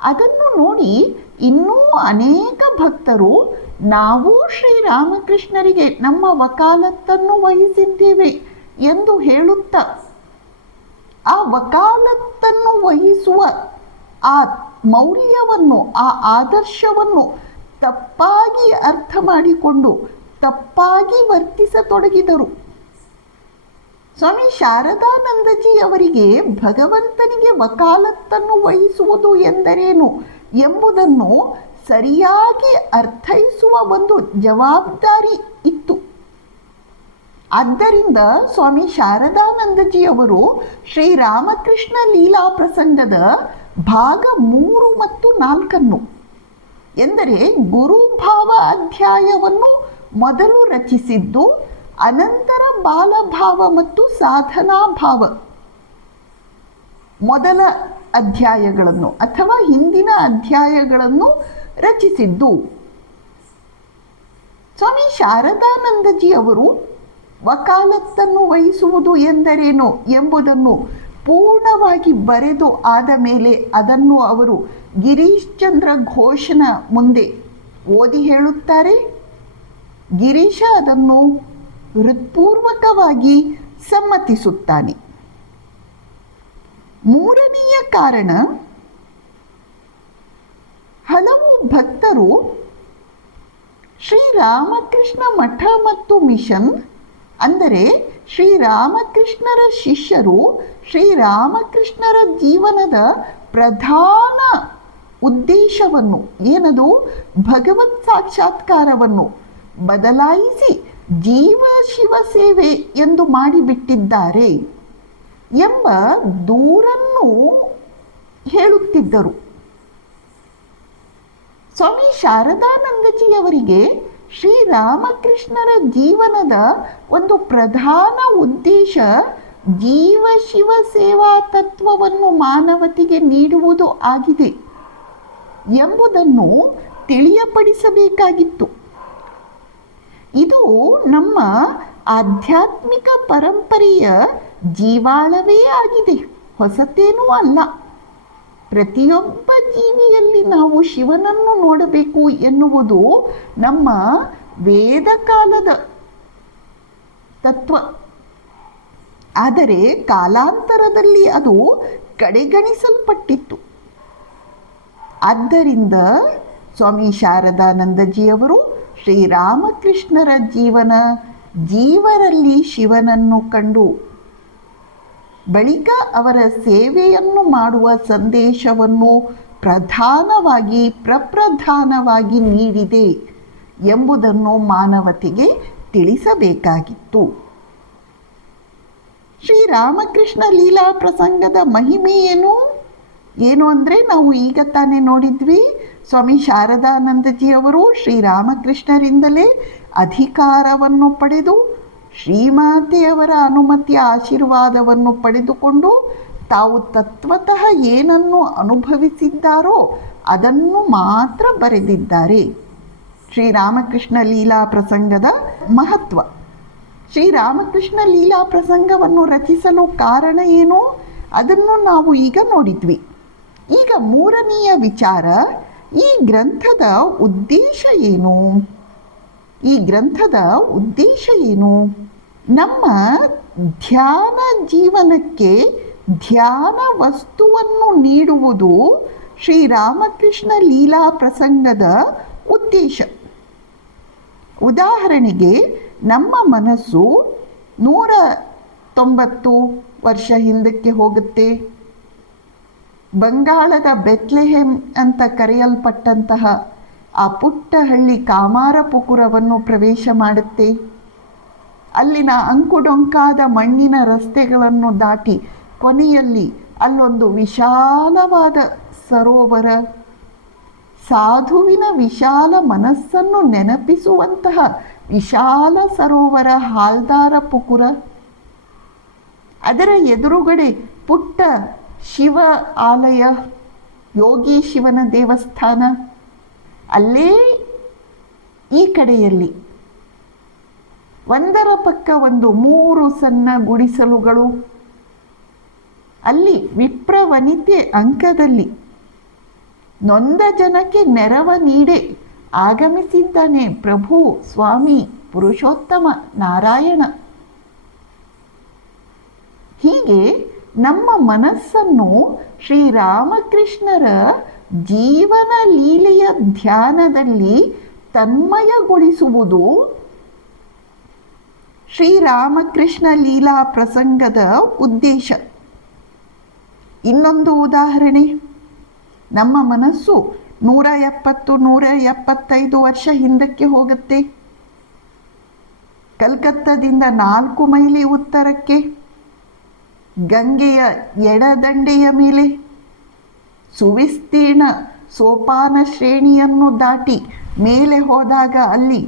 ಅದನ್ನು ನೋಡಿ ಇನ್ನೂ ಅನೇಕ ಭಕ್ತರು ನಾವು ಶ್ರೀರಾಮಕೃಷ್ಣರಿಗೆ ನಮ್ಮ ವಕಾಲತ್ತನ್ನು ವಹಿಸಿದ್ದೇವೆ ಎಂದು ಹೇಳುತ್ತಾ ಆ ವಕಾಲತ್ತನ್ನು ವಹಿಸುವ ಆ ಮೌಲ್ಯವನ್ನು, ಆ ಆದರ್ಶವನ್ನು ತಪ್ಪಾಗಿ ಅರ್ಥ ಮಾಡಿಕೊಂಡು ತಪ್ಪಾಗಿ ವರ್ತಿಸತೊಡಗಿದರು. ಸ್ವಾಮಿ ಶಾರದಾನಂದಜಿ ಅವರಿಗೆ ಭಗವಂತನಿಗೆ ವಕಾಲತ್ತನ್ನು ವಹಿಸುವುದು ಎಂದರೇನು ಎಂಬುದನ್ನು ಸರಿಯಾಗಿ ಅರ್ಥೈಸುವ ಒಂದು ಜವಾಬ್ದಾರಿ ಇತ್ತು. ಆದ್ದರಿಂದ ಸ್ವಾಮಿ ಶಾರದಾನಂದಜಿಯವರು ಶ್ರೀರಾಮಕೃಷ್ಣ ಲೀಲಾ ಪ್ರಸಂಗದ ಭಾಗ 3 ಮತ್ತು 4 ಎಂದರೆ ಗುರುಭಾವ ಅಧ್ಯಾಯವನ್ನು ಮೊದಲು ರಚಿಸಿದ್ದು, ಅನಂತರ ಬಾಲಭಾವ ಮತ್ತು ಸಾಧನಾ ಭಾವ ಮೊದಲ ಅಧ್ಯಾಯಗಳನ್ನು ಅಥವಾ ಹಿಂದಿನ ಅಧ್ಯಾಯಗಳನ್ನು ರಚಿಸಿದ್ದು. ಸ್ವಾಮಿ ಶಾರದಾನಂದಜಿ ಅವರು ವಕಾಲತ್ತನ್ನು ವಹಿಸುವುದು ಎಂದರೇನು ಎಂಬುದನ್ನು ಪೂರ್ಣವಾಗಿ ಬರೆದು ಆದ ಮೇಲೆ ಅದನ್ನು ಅವರು ಗಿರೀಶ್ ಚಂದ್ರ ಘೋಷನ ಮುಂದೆ ಓದಿ ಹೇಳುತ್ತಾರೆ. ಗಿರೀಶ ಅದನ್ನು ಹೃತ್ಪೂರ್ವಕವಾಗಿ ಸಮ್ಮತಿಸುತ್ತಾನೆ. ಮೂರನೆಯ ಕಾರಣ, ಹಲವು ಭಕ್ತರು ಶ್ರೀರಾಮಕೃಷ್ಣ ಮಠ ಮತ್ತು ಮಿಷನ್, ಅಂದರೆ ಶ್ರೀರಾಮಕೃಷ್ಣರ ಶಿಷ್ಯರು ಶ್ರೀರಾಮಕೃಷ್ಣರ ಜೀವನದ ಪ್ರಧಾನ ಉದ್ದೇಶವನ್ನು, ಏನದು ಭಗವತ್ ಸಾಕ್ಷಾತ್ಕಾರವನ್ನು ಬದಲಾಯಿಸಿ ಜೀವ ಶಿವ ಸೇವೆ ಎಂದು ಮಾಡಿಬಿಟ್ಟಿದ್ದಾರೆ ಎಂಬ ದೂರನ್ನು ಹೇಳುತ್ತಿದ್ದರು. ಸ್ವಾಮಿ ಶಾರದಾನಂದಜಿಯವರಿಗೆ ಶ್ರೀರಾಮಕೃಷ್ಣರ ಜೀವನದ ಒಂದು ಪ್ರಧಾನ ಉದ್ದೇಶ ಜೀವ ಶಿವ ಸೇವಾ ತತ್ವವನ್ನು ಮಾನವತೆಗೆ ನೀಡುವುದು ಆಗಿದೆ ಎಂಬುದನ್ನು ತಿಳಿಯಪಡಿಸಬೇಕಾಗಿತ್ತು. ಇದು ನಮ್ಮ ಆಧ್ಯಾತ್ಮಿಕ ಪರಂಪರೆಯ ಜೀವಾಳವೇ ಆಗಿದೆ, ಹೊಸತೇನೂ ಅಲ್ಲ. ಪ್ರತಿಯೊಬ್ಬ ಜೀವಿಯಲ್ಲಿ ನಾವು ಶಿವನನ್ನು ನೋಡಬೇಕು ಎನ್ನುವುದು ನಮ್ಮ ವೇದಕಾಲದ ತತ್ವ. ಆದರೆ ಕಾಲಾಂತರದಲ್ಲಿ ಅದು ಕಡೆಗಣಿಸಲ್ಪಟ್ಟಿತ್ತು. ಆದ್ದರಿಂದ ಸ್ವಾಮಿ ಶಾರದಾನಂದಜಿಯವರು ಶ್ರೀರಾಮಕೃಷ್ಣರ ಜೀವರಲ್ಲಿ ಶಿವನನ್ನು ಕಂಡು ಬಳಿಕ ಅವರ ಸೇವೆಯನ್ನು ಮಾಡುವ ಸಂದೇಶವನ್ನು ಪ್ರಪ್ರಧಾನವಾಗಿ ನೀಡಿದೆ ಎಂಬುದನ್ನು ಮಾನವತೆಗೆ ತಿಳಿಸಬೇಕಾಗಿತ್ತು. ಶ್ರೀರಾಮಕೃಷ್ಣ ಲೀಲಾ ಪ್ರಸಂಗದ ಮಹಿಮೆ ಏನು ಅಂದರೆ ನಾವು ಈಗ ತಾನೇ ನೋಡಿದ್ವಿ. ಸ್ವಾಮಿ ಶಾರದಾನಂದಜಿಯವರು ಶ್ರೀರಾಮಕೃಷ್ಣರಿಂದಲೇ ಅಧಿಕಾರವನ್ನು ಪಡೆದು ಶ್ರೀಮಾತೆಯವರ ಅನುಮತಿಯ ಆಶೀರ್ವಾದವನ್ನು ಪಡೆದುಕೊಂಡು ತಾವು ತತ್ವತಃ ಏನನ್ನು ಅನುಭವಿಸಿದ್ದಾರೋ ಅದನ್ನು ಮಾತ್ರ ಬರೆದಿದ್ದಾರೆ. ಶ್ರೀರಾಮಕೃಷ್ಣ ಲೀಲಾ ಪ್ರಸಂಗದ ಮಹತ್ವ. ಶ್ರೀರಾಮಕೃಷ್ಣ ಲೀಲಾ ಪ್ರಸಂಗವನ್ನು ರಚಿಸಲು ಕಾರಣ ಏನು ಅದನ್ನು ನಾವು ಈಗ ನೋಡಿದ್ವಿ. ಈಗ ಮೂರನೆಯ ವಿಚಾರ, ಈ ಗ್ರಂಥದ ಉದ್ದೇಶ ಏನು? ನಮ್ಮ ಧ್ಯಾನ ಜೀವನಕ್ಕೆ ಧ್ಯಾನ ವಸ್ತುವನ್ನು ನೀಡುವುದು ಶ್ರೀರಾಮಕೃಷ್ಣ ಲೀಲಾ ಪ್ರಸಂಗದ ಉದ್ದೇಶ. ಉದಾಹರಣೆಗೆ, ನಮ್ಮ ಮನಸ್ಸು 190 ವರ್ಷ ಹಿಂದಕ್ಕೆ ಹೋಗುತ್ತೆ. ಬಂಗಾಳದ ಬೆತ್ಲೆಹೆಮ್ ಅಂತ ಕರೆಯಲ್ಪಟ್ಟಂತಹ ಆ ಪುಟ್ಟ ಹಳ್ಳಿ ಕಾಮಾರಪುಕುರವನ್ನು ಪ್ರವೇಶ ಮಾಡುತ್ತೆ. ಅಲ್ಲಿನ ಅಂಕುಡೊಂಕಾದ ಮಣ್ಣಿನ ರಸ್ತೆಗಳನ್ನು ದಾಟಿ ಕೊನೆಯಲ್ಲಿ ಅಲ್ಲೊಂದು ವಿಶಾಲವಾದ ಸರೋವರ, ಸಾಧುವಿನ ವಿಶಾಲ ಮನಸ್ಸನ್ನು ನೆನಪಿಸುವಂತಹ ವಿಶಾಲ ಸರೋವರ ಹಾಲ್ದಾರ ಪುಕುರ. ಅದರ ಎದುರುಗಡೆ ಪುಟ್ಟ ಶಿವ ಆಲಯ, ಯೋಗಿ ಶಿವನ ದೇವಸ್ಥಾನ. ಅಲ್ಲೇ ಈ ಕಡೆಯಲ್ಲಿ ಒಂದರ ಪಕ್ಕ ಒಂದು 3 ಸಣ್ಣ ಗುಡಿಸಲುಗಳು. ಅಲ್ಲಿ ವಿಪ್ರವನಿತೆ ಅಂಕದಲ್ಲಿ ನೊಂದ ಜನಕ್ಕೆ ನೆರವ ನೀಡೆ ಆಗಮಿಸಿದ್ದಾನೆ ಪ್ರಭು ಸ್ವಾಮಿ ಪುರುಷೋತ್ತಮ ನಾರಾಯಣ. ಹೀಗೆ ನಮ್ಮ ಮನಸ್ಸನ್ನು ಶ್ರೀರಾಮಕೃಷ್ಣರ ಜೀವನ ಲೀಲೆಯ ಧ್ಯಾನದಲ್ಲಿ ತನ್ಮಯಗೊಳಿಸುವುದು ಶ್ರೀರಾಮಕೃಷ್ಣ ಲೀಲಾ ಪ್ರಸಂಗದ ಉದ್ದೇಶ. ಇನ್ನೊಂದು ಉದಾಹರಣೆ, ನಮ್ಮ ಮನಸ್ಸು 170-175 ವರ್ಷ ಹಿಂದಕ್ಕೆ ಹೋಗುತ್ತೆ. ಕಲ್ಕತ್ತಾದಿಂದ 4 ಮೈಲಿ ಉತ್ತರಕ್ಕೆ ಗಂಗೆಯ ಎಡದಂಡೆಯ ಮೇಲೆ ಸುವಿಸ್ತೀರ್ಣ ಸೋಪಾನ ಶ್ರೇಣಿಯನ್ನು ದಾಟಿ ಮೇಲೆ ಹೋದಾಗ ಅಲ್ಲಿ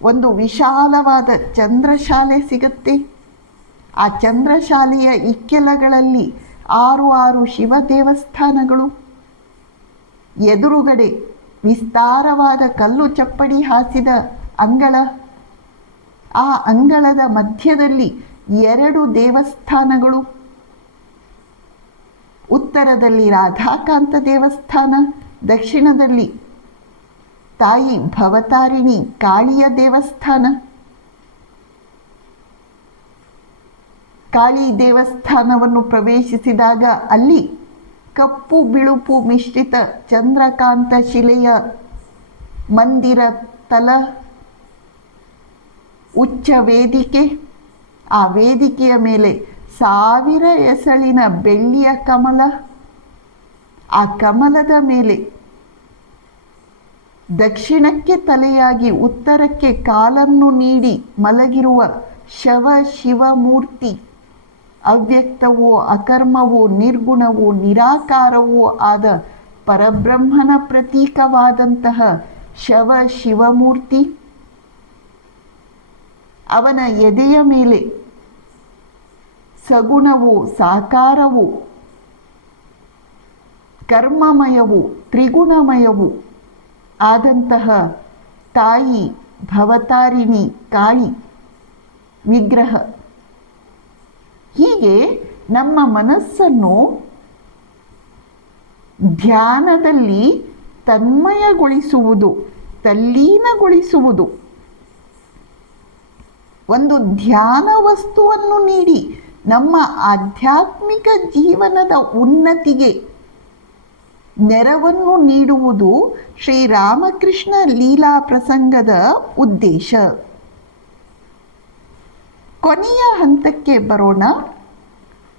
ಒಂದು ವಿಶಾಲವಾದ ಚಂದ್ರಶಾಲೆ ಸಿಗುತ್ತೆ. ಆ ಚಂದ್ರಶಾಲೆಯ ಇಕ್ಕೆಲಗಳಲ್ಲಿ 6 ಶಿವ ದೇವಸ್ಥಾನಗಳು. ಎದುರುಗಡೆ ವಿಸ್ತಾರವಾದ ಕಲ್ಲು ಚಪ್ಪಡಿ ಹಾಸಿದ ಅಂಗಳ. ಆ ಅಂಗಳದ ಮಧ್ಯದಲ್ಲಿ 2 ದೇವಸ್ಥಾನಗಳು. ಉತ್ತರದಲ್ಲಿ ರಾಧಾಕಾಂತ ದೇವಸ್ಥಾನ, ದಕ್ಷಿಣದಲ್ಲಿ ತಾಯಿ ಭವತಾರಿಣಿ ಕಾಳಿಯ ದೇವಸ್ಥಾನ. ಕಾಳಿ ದೇವಸ್ಥಾನವನ್ನು ಪ್ರವೇಶಿಸಿದಾಗ ಅಲ್ಲಿ ಕಪ್ಪು ಬಿಳುಪು ಮಿಶ್ರಿತ ಚಂದ್ರಕಾಂತ ಶಿಲೆಯ ಮಂದಿರ ತಲ, ಉಚ್ಚ ವೇದಿಕೆ. ಆ ವೇದಿಕೆಯ ಮೇಲೆ 1000 ಎಸಳಿನ ಬೆಳ್ಳಿಯ ಕಮಲ. ಆ ಕಮಲದ ಮೇಲೆ ದಕ್ಷಿಣಕ್ಕೆ ತಲೆಯಾಗಿ ಉತ್ತರಕ್ಕೆ ಕಾಲನ್ನು ನೀಡಿ ಮಲಗಿರುವ ಶಿವಮೂರ್ತಿ. ಅವ್ಯಕ್ತವೂ ಅಕರ್ಮವೂ ನಿರ್ಗುಣವೂ ನಿರಾಕಾರವೂ ಆದ ಪರಬ್ರಹ್ಮನ ಪ್ರತೀಕವಾದಂತಹ ಶಿವಮೂರ್ತಿ. ಅವನ ಎದೆಯ ಮೇಲೆ ಸಗುಣವು ಸಾಕಾರವು ಕರ್ಮಮಯವು ತ್ರಿಗುಣಮಯವು ಆದಂತಹ ತಾಯಿ ಭವತಾರಿಣಿ ಕಾಳಿ ವಿಗ್ರಹ. ಹೀಗೆ ನಮ್ಮ ಮನಸ್ಸನ್ನು ಧ್ಯಾನದಲ್ಲಿ ತನ್ಮಯಗೊಳಿಸುವುದು, ತಲ್ಲೀನಗೊಳಿಸುವುದು, ಒಂದು ಧ್ಯಾನ ವಸ್ತುವನ್ನು ನೀಡಿ ನಮ್ಮ ಆಧ್ಯಾತ್ಮಿಕ ಜೀವನದ ಉನ್ನತಿಗೆ ನೆರವನ್ನು ನೀಡುವುದು ಶ್ರೀರಾಮಕೃಷ್ಣ ಲೀಲಾ ಪ್ರಸಂಗದ ಉದ್ದೇಶ. ಕೊನೆಯ ಹಂತಕ್ಕೆ ಬರೋಣ.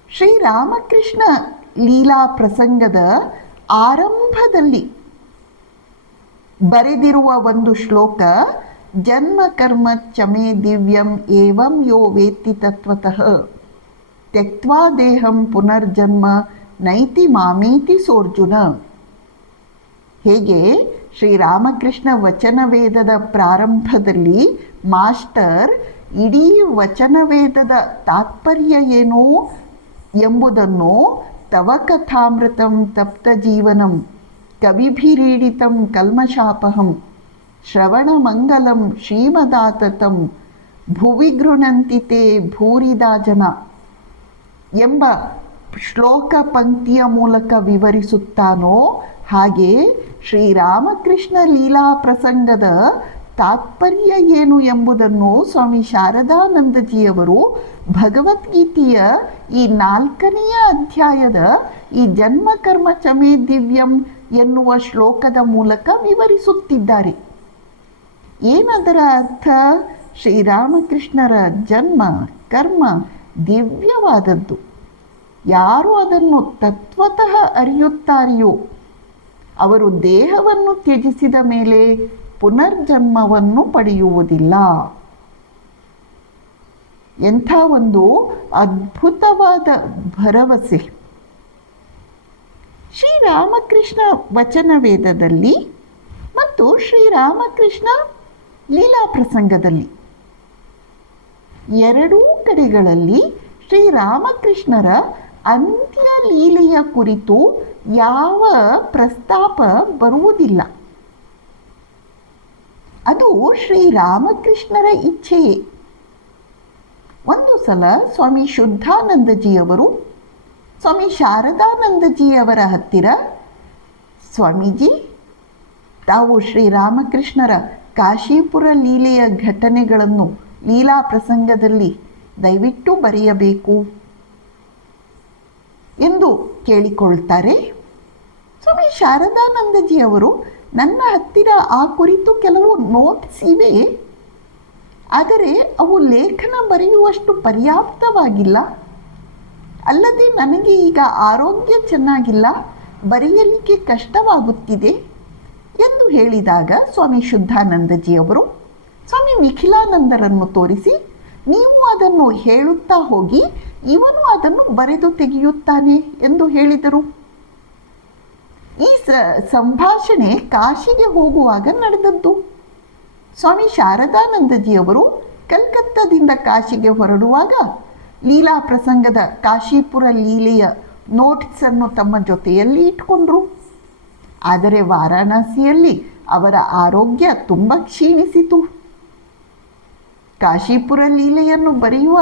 ಶ್ರೀರಾಮಕೃಷ್ಣ ಲೀಲಾ ಪ್ರಸಂಗದ ಆರಂಭದಲ್ಲಿ ಬರೆದಿರುವ ಒಂದು ಶ್ಲೋಕ, ಜನ್ಮ ಕರ್ಮ ಚಮೇ ದಿವ್ಯಂ ಏವಂ ಯೋ ವೇತ್ತಿ ತತ್ವತಃ ತ್ಯಕ್ತ್ವಾ ದೇಹಂ ಪುನರ್ಜನ್ಮ ನೈತಿ ಮಾಮೇತಿ ಸೋರ್ಜುನ. ಹೇಗೆ ಶ್ರೀರಾಮಕೃಷ್ಣ ವಚನವೇದದ ಪ್ರಾರಂಭದಲ್ಲಿ ಮಾಸ್ಟರ್ ಇಡೀ ವಚನವೇದದ ತಾತ್ಪರ್ಯ ಏನು ಎಂಬುದನ್ನು ತವ ಕಥಾಮೃತಂ ತಪ್ತ ಜೀವನಂ ಕವಿಭಿರೀಡಿತಂ ಕಲ್ಮಶಾಪಹಂ ಶ್ರವಣಮಂಗಲಂ ಶ್ರೀಮದಾತತಂ ಭುವಿ ಗೃಣಂತಿ ತೇ ಭೂರಿದಾ ಜನ ಎಂಬ ಶ್ಲೋಕ ಪಂಕ್ತಿಯ ಮೂಲಕ ವಿವರಿಸುತ್ತಾನೋ ಹಾಗೆ ಶ್ರೀರಾಮಕೃಷ್ಣ ಲೀಲಾ ಪ್ರಸಂಗದ ತಾತ್ಪರ್ಯ ಏನು ಎಂಬುದನ್ನು ಸ್ವಾಮಿ ಶಾರದಾನಂದಜಿಯವರು ಭಗವದ್ಗೀತೆಯ ಈ 4ನೆಯ ಅಧ್ಯಾಯದ ಈ ಜನ್ಮ ಕರ್ಮ ಚಮೇ ದಿವ್ಯಂ ಎನ್ನುವ ಶ್ಲೋಕದ ಮೂಲಕ ವಿವರಿಸುತ್ತಿದ್ದಾರೆ. ಏನದರ ಅರ್ಥ? ಶ್ರೀರಾಮಕೃಷ್ಣರ ಜನ್ಮ ಕರ್ಮ ದಿವ್ಯವಾದದ್ದು. ಯಾರು ಅದನ್ನು ತತ್ವತಃ ಅರಿಯುತ್ತಾರೆಯೋ ಅವರು ದೇಹವನ್ನು ತ್ಯಜಿಸಿದ ಮೇಲೆ ಪುನರ್ಜನ್ಮವನ್ನು ಪಡೆಯುವುದಿಲ್ಲ. ಎಂಥ ಒಂದು ಅದ್ಭುತವಾದ ಭರವಸೆ! ಶ್ರೀರಾಮಕೃಷ್ಣ ವಚನವೇದದಲ್ಲಿ ಮತ್ತು ಶ್ರೀರಾಮಕೃಷ್ಣ ಲೀಲಾ ಪ್ರಸಂಗದಲ್ಲಿ ಎರಡೂ ಕಡೆಗಳಲ್ಲಿ ಶ್ರೀರಾಮಕೃಷ್ಣರ ಅಂತ್ಯ ಲೀಲೆಯ ಕುರಿತು ಯಾವ ಪ್ರಸ್ತಾಪ ಬರುವುದಿಲ್ಲ. ಅದು ಶ್ರೀರಾಮಕೃಷ್ಣರ ಇಚ್ಛೆಯೇ. ಒಂದು ಸಲ ಸ್ವಾಮಿ ಶುದ್ಧಾನಂದಜಿಯವರು ಸ್ವಾಮಿ ಶಾರದಾನಂದಜಿಯವರ ಹತ್ತಿರ, ಸ್ವಾಮೀಜಿ, ತಾವು ಶ್ರೀರಾಮಕೃಷ್ಣರ ಕಾಶೀಪುರ ಲೀಲೆಯ ಘಟನೆಗಳನ್ನು ಲೀಲಾ ಪ್ರಸಂಗದಲ್ಲಿ ದಯವಿಟ್ಟು ಬರೆಯಬೇಕು ಎಂದು ಕೇಳಿಕೊಳ್ತಾರೆ. ಸ್ವಾಮಿ ಶಾರದಾನಂದಜಿಯವರು, ನನ್ನ ಹತ್ತಿರ ಆ ಕುರಿತು ಕೆಲವು ನೋಟ್ಸ್ ಇವೆ, ಆದರೆ ಅವು ಲೇಖನ ಬರೆಯುವಷ್ಟು ಪರ್ಯಾಪ್ತವಾಗಿಲ್ಲ. ಅಲ್ಲದೆ ನನಗೆ ಈಗ ಆರೋಗ್ಯ ಚೆನ್ನಾಗಿಲ್ಲ, ಬರೆಯಲಿಕ್ಕೆ ಕಷ್ಟವಾಗುತ್ತಿದೆ ಎಂದು ಹೇಳಿದಾಗ ಸ್ವಾಮಿ ಶುದ್ಧಾನಂದಜಿಯವರು ಸ್ವಾಮಿ ನಿಖಿಲಾನಂದರನ್ನು ತೋರಿಸಿ, ನೀವು ಅದನ್ನು ಹೇಳುತ್ತಾ ಹೋಗಿ, ಇವನು ಅದನ್ನು ಬರೆದು ತೆಗೆಯುತ್ತಾನೆ ಎಂದು ಹೇಳಿದರು. ಈ ಸಂಭಾಷಣೆ ಕಾಶಿಗೆ ಹೋಗುವಾಗ ನಡೆದದ್ದು. ಸ್ವಾಮಿ ಶಾರದಾನಂದಜಿಯವರು ಕಲ್ಕತ್ತಾದಿಂದ ಕಾಶಿಗೆ ಹೊರಡುವಾಗ ಲೀಲಾ ಪ್ರಸಂಗದ ಕಾಶೀಪುರ ಲೀಲೆಯ ನೋಟ್ಸನ್ನು ತಮ್ಮ ಜೊತೆಯಲ್ಲಿ ಇಟ್ಕೊಂಡ್ರು. ಆದರೆ ವಾರಾಣಸಿಯಲ್ಲಿ ಅವರ ಆರೋಗ್ಯ ತುಂಬ ಕ್ಷೀಣಿಸಿತು. ಕಾಶೀಪುರ ಲೀಲೆಯನ್ನು ಬರೆಯುವ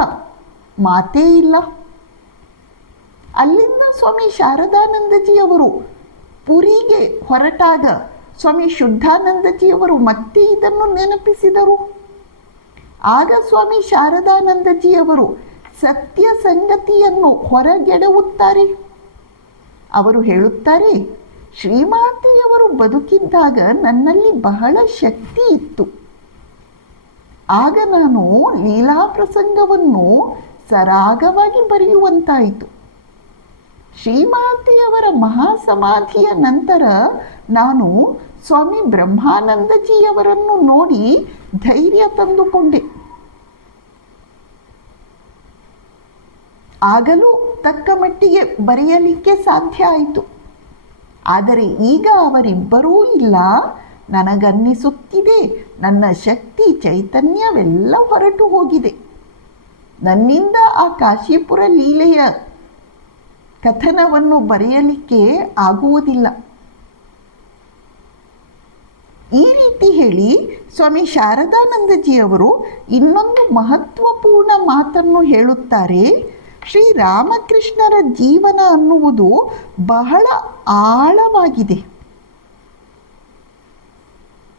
ಮಾತೇ ಇಲ್ಲ. ಅಲ್ಲಿಂದ ಸ್ವಾಮಿ ಶಾರದಾನಂದಜಿಯವರು ಪುರಿಗೆ ಹೊರಟಾಗ ಸ್ವಾಮಿ ಶುದ್ಧಾನಂದಜಿಯವರು ಮತ್ತೆ ಇದನ್ನು ನೆನಪಿಸಿದರು. ಆಗ ಸ್ವಾಮಿ ಶಾರದಾನಂದಜಿಯವರು ಸತ್ಯ ಸಂಗತಿಯನ್ನು ಹೊರಗೆಡವುತ್ತಾರೆ. ಅವರು ಹೇಳುತ್ತಾರೆ, ಶ್ರೀಮಾತೆಯವರು ಬದುಕಿದ್ದಾಗ ನನ್ನಲ್ಲಿ ಬಹಳ ಶಕ್ತಿ ಇತ್ತು. ಆಗ ನಾನು ಲೀಲಾ ಪ್ರಸಂಗವನ್ನು ಸರಾಗವಾಗಿ ಬರೆಯುವಂತಾಯಿತು. ಶ್ರೀಮಾತೆಯವರ ಮಹಾಸಮಾಧಿಯ ನಂತರ ನಾನು ಸ್ವಾಮಿ ಬ್ರಹ್ಮಾನಂದಜಿಯವರನ್ನು ನೋಡಿ ಧೈರ್ಯ ತಂದುಕೊಂಡೆ. ಆಗಲೂ ತಕ್ಕ ಮಟ್ಟಿಗೆ ಬರೆಯಲಿಕ್ಕೆ ಸಾಧ್ಯ ಆಯಿತು. ಆದರೆ ಈಗ ಅವರಿಬ್ಬರೂ ಇಲ್ಲ. ನನಗನ್ನಿಸುತ್ತಿದೆ ನನ್ನ ಶಕ್ತಿ ಚೈತನ್ಯವೆಲ್ಲ ಹೊರಟು ಹೋಗಿದೆ. ನನ್ನಿಂದ ಆ ಕಾಶೀಪುರ ಲೀಲೆಯ ಕಥನವನ್ನು ಬರೆಯಲಿಕ್ಕೆ ಆಗುವುದಿಲ್ಲ. ಈ ರೀತಿ ಹೇಳಿ ಸ್ವಾಮಿ ಶಾರದಾನಂದಜಿಯವರು ಇನ್ನೊಂದು ಮಹತ್ವಪೂರ್ಣ ಮಾತನ್ನು ಹೇಳುತ್ತಾರೆ. ಶ್ರೀರಾಮಕೃಷ್ಣರ ಜೀವನ ಅನ್ನುವುದು ಬಹಳ ಆಳವಾಗಿದೆ.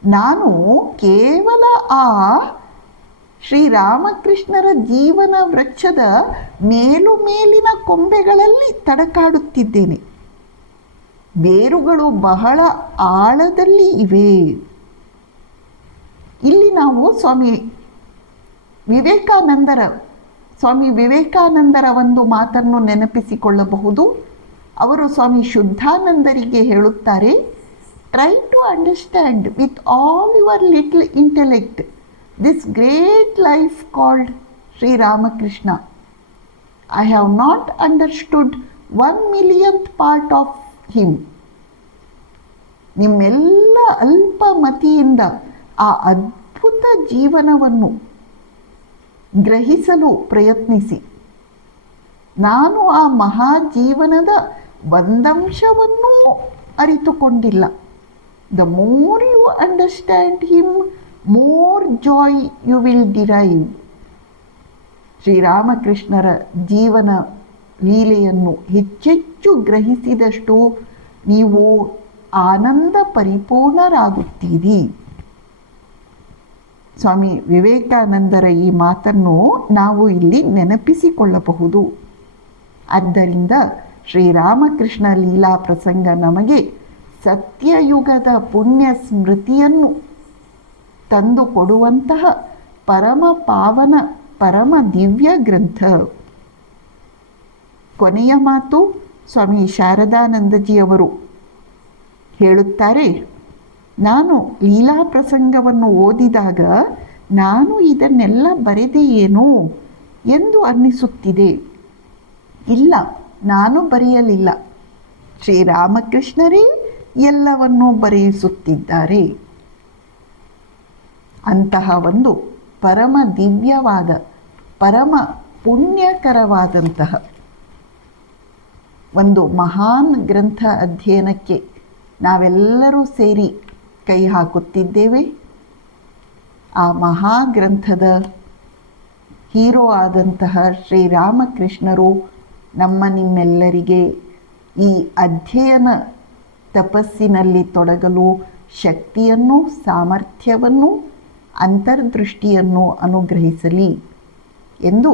ನಾನು ಕೇವಲ ಆ ಶ್ರೀರಾಮಕೃಷ್ಣರ ಜೀವನ ವೃಕ್ಷದ ಮೇಲಿನ ಕೊಂಬೆಗಳಲ್ಲಿ ತಡಕಾಡುತ್ತಿದ್ದೇನೆ. ಬೇರುಗಳು ಬಹಳ ಆಳದಲ್ಲಿ ಇವೆ. ಇಲ್ಲಿ ನಾವು ಸ್ವಾಮಿ ವಿವೇಕಾನಂದರ ಒಂದು ಮಾತನ್ನು ನೆನಪಿಸಿಕೊಳ್ಳಬಹುದು. ಅವರು ಸ್ವಾಮಿ ಶುದ್ಧಾನಂದರಿಗೆ ಹೇಳುತ್ತಾರೆ, try to understand with all your little intellect this great life called Sri Ramakrishna. I have not understood 1,000,000th part of him. ನಿಮ್ಮೆಲ್ಲ ಅಲ್ಪಮತಿಯಿಂದ ಆ ಅದ್ಭುತ ಜೀವನವನ್ನು ಗ್ರಹಿಸಲು ಪ್ರಯತ್ನಿಸಿ. ನಾನು ಆ ಮಹಾಜೀವನದ ಒಂದಂಶವನ್ನೂ ಅರಿತುಕೊಂಡಿಲ್ಲ. The more you understand him, more joy you will derive. ಶ್ರೀರಾಮಕೃಷ್ಣರ ಜೀವನ ಲೀಲೆಯನ್ನು ಹೆಚ್ಚೆಚ್ಚು ಗ್ರಹಿಸಿದಷ್ಟು ನೀವು ಆನಂದ ಪರಿಪೂರ್ಣರಾಗುತ್ತೀರಿ. ಸ್ವಾಮಿ ವಿವೇಕಾನಂದರ ಈ ಮಾತನ್ನು ನಾವು ಇಲ್ಲಿ ನೆನಪಿಸಿಕೊಳ್ಳಬಹುದು. ಆದ್ದರಿಂದ ಶ್ರೀರಾಮಕೃಷ್ಣ ಲೀಲಾ ಪ್ರಸಂಗ ನಮಗೆ ಸತ್ಯಯುಗದ ಪುಣ್ಯ ಸ್ಮೃತಿಯನ್ನು ತಂದು ಕೊಡುವಂತಹ ಪರಮ ಪಾವನ ಪರಮ ದಿವ್ಯ ಗ್ರಂಥ. ಕೊನೆಯ ಮಾತು ಸ್ವಾಮಿ ಶಾರದಾನಂದಜಿಯವರು ಹೇಳುತ್ತಾರೆ, ನಾನು ಲೀಲಾ ಪ್ರಸಂಗವನ್ನು ಓದಿದಾಗ ನಾನು ಇದನ್ನೆಲ್ಲ ಬರೆದೆಯೇನೋ ಎಂದು ಅನ್ನಿಸುತ್ತಿದೆ. ಇಲ್ಲ, ನಾನು ಬರೆಯಲಿಲ್ಲ. ಶ್ರೀರಾಮಕೃಷ್ಣರೇ ಎಲ್ಲವನ್ನೂ ಬರೆಯಿಸುತ್ತಿದ್ದಾರೆ. ಅಂತಹ ಒಂದು ಪರಮ ದಿವ್ಯವಾದ ಪರಮ ಪುಣ್ಯಕರವಾದಂತಹ ಒಂದು ಮಹಾನ್ ಗ್ರಂಥ ಅಧ್ಯಯನಕ್ಕೆ ನಾವೆಲ್ಲರೂ ಸೇರಿ ಕೈ ಹಾಕುತ್ತಿದ್ದೇವೆ. ಆ ಮಹಾಗ್ರಂಥದ ಹೀರೋ ಆದಂತಹ ಶ್ರೀರಾಮಕೃಷ್ಣರು ನಿಮ್ಮೆಲ್ಲರಿಗೆ ಈ ಅಧ್ಯಯನ ತಪಸ್ಸಿನಲ್ಲಿ ತೊಡಗಲು ಶಕ್ತಿಯನ್ನು, ಸಾಮರ್ಥ್ಯವನ್ನು, ಅಂತರ್ದೃಷ್ಟಿಯನ್ನು ಅನುಗ್ರಹಿಸಲಿ ಎಂದು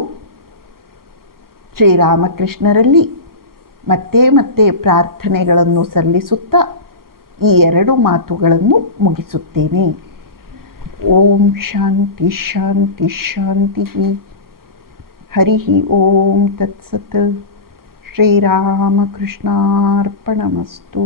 ಶ್ರೀರಾಮಕೃಷ್ಣರಲ್ಲಿ ಮತ್ತೆ ಮತ್ತೆ ಪ್ರಾರ್ಥನೆಗಳನ್ನು ಸಲ್ಲಿಸುತ್ತಾ ಈ 2 ಮಾತುಗಳನ್ನು ಮುಗಿಸುತ್ತೇನೆ. ಓಂ ಶಾಂತಿ ಶಾಂತಿ ಶಾಂತಿ. ಹರಿ ಓಂ ತತ್ಸತ್. ಶ್ರೀರಾಮಕೃಷ್ಣಾರ್ಪಣಮಸ್ತು.